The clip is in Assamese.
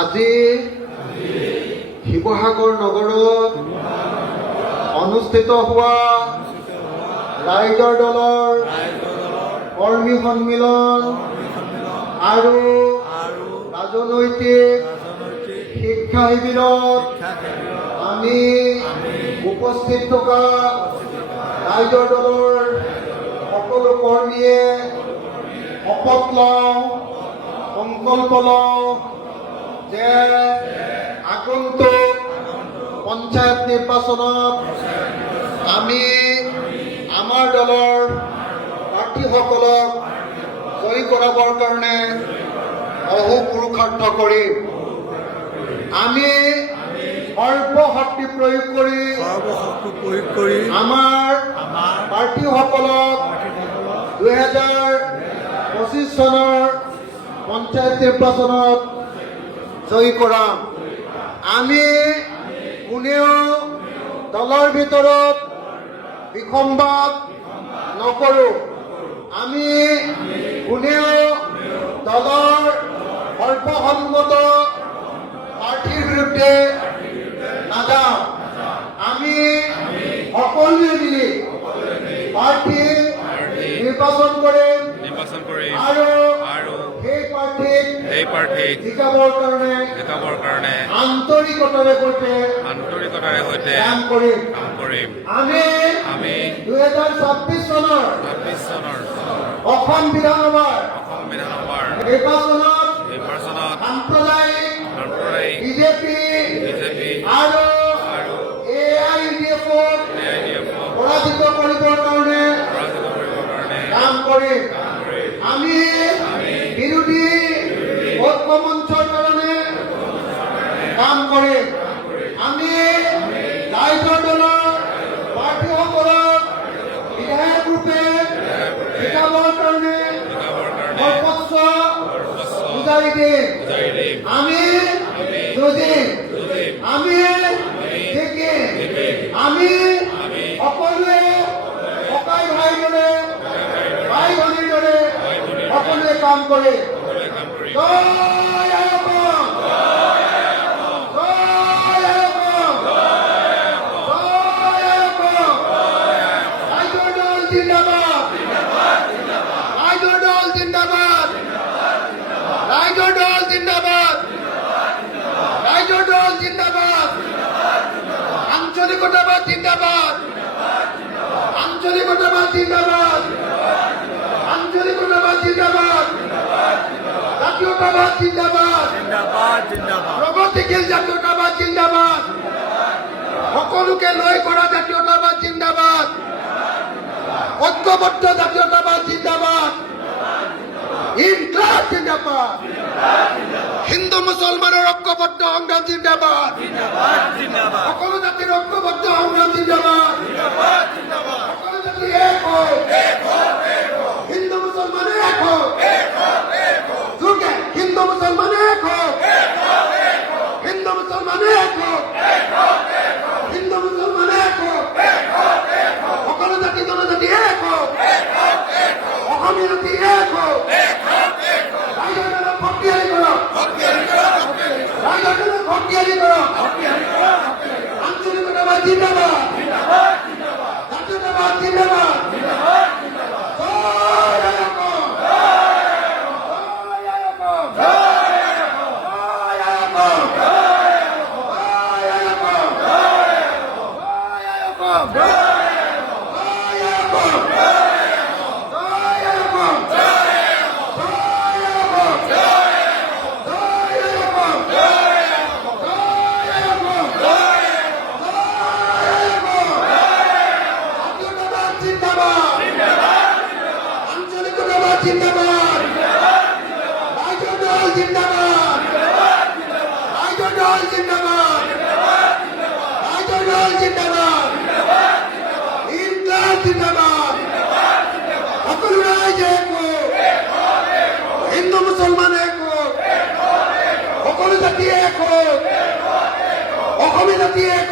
আজি শিৱসাগৰ নগৰত অনুষ্ঠিত হোৱা ৰাইজৰ দলৰ কৰ্মী সন্মিলন আৰু ৰাজনৈতিক শিক্ষা শিবিৰত আমি উপস্থিত থকা ৰাইজৰ দলৰ সকলো কৰ্মীয়ে শপত লওঁ, সংকল্প লওঁ যে আগন্তুক পঞ্চায়ত নিৰ্বাচনত আমি আমাৰ দলৰ প্ৰাৰ্থীসকলক জয়ী কৰাবৰ কাৰণে অহোপুৰুষাৰ্থ কৰিম। আমি সৰ্বশক্তি প্ৰয়োগ কৰি আমাৰ প্ৰাৰ্থীসকলক 2025 চনৰ পঞ্চায়ত নিৰ্বাচনত জয়ী কৰাম। আমি কোনেও দলৰ ভিতৰত বিসম্বাদ নকৰোঁ। আমি কোনেও দলৰ সৰ্বসন্মত প্ৰাৰ্থীৰ বিৰুদ্ধে নাযাওঁ। আমি সকলোৱে মিলি প্ৰাৰ্থী নিৰ্বাচন কৰিম আৰু সেই প্ৰাৰ্থীক জিকাবৰ কাৰণে আন্তৰিকতাৰে সৈতে কাম কৰিম। আমি 2026 চনৰ অসম বিধানসভাৰ নিৰ্বাচনত সাম্প্ৰদায়িক বিজেপি আৰু AIUDF পৰাজিত কৰিবৰ কাৰণে কাম কৰিম। আমি বিৰোধী ঐক্য মঞ্চৰ কাৰণে কাম কৰিম। আমি ৰাইজৰ দলৰ প্ৰাৰ্থীসকলক বিধায়ক ৰূপে জিকাবৰ কাৰণে সৰ্বোচ্চ গুজাৰি দিম। আমি যুঁজিম, আমি জিকিম। আমি সকলোৱে ককাই ভাইৰ দৰে, ভাই ভনীৰ দৰে সকলোৱে কাম কৰিম। জয় অসম! জয় অসম! জয় অসম! ৰাইজৰ দল জিন্দাবাদ! ৰাইজৰ দল জিন্দাবাদ! ৰাইজৰ দল জিন্দাবাদ! ৰাইজৰ দল জিন্দাবাদ! আঞ্চলিকতাবাদ জিন্দাবাদ! আঞ্চলিকতাবাদ জিন্দাবাদ! আঞ্চলিকতাবাদ জিন্দাবাদ! জাতীয়তাবাদ জিন্দাবাদ! প্ৰগতিশীল জাতীয়তাবাদ জিন্দাবাদ! সকলোকে লৈ কৰা জাতীয়তাবাদ জিন্দাবাদ! ঐক্যবদ্ধ জাতীয়তাবাদ জিন্দাবাদ! ইনকলাব জিন্দাবাদ! হিন্দু মুছলমানৰ ঐক্যবদ্ধ সংগ্ৰাম জিন্দাবাদ! সকলো জাতিৰ ঐক্যবদ্ধ সংগ্ৰাম জিন্দাবাদ! সকলো জাতি এক হওক! হিন্দু মুছলমান এক হওক! জোৰকে হিন্দু মুছলমান এক হওক! হিন্দু মুছলমান এক হওক! হিন্দু মুছলমান এক হওক! সকলো জাতি জনজাতি এক হওক! অসমীয়া জাতি এক হওক! ৰাইজৰ দলক শক্তিশালী কৰক! ৰাইজৰ দলক শক্তিশালী কৰক! আঞ্চলিকতাবাদ জিন্দাবাদ! জাতীয়তাবাদ জিন্দাবাদ! জিন্দাবাদ ৰাইজৰ দল জিন্দাবাদ ৰাইজৰ দল জিন্দাবাদ ইনকলাব জিন্দাবাদ সকলো ৰাইজ এক হিন্দু মুছলমান এক সকলো জাতি এক অসমীয়া জাতি এক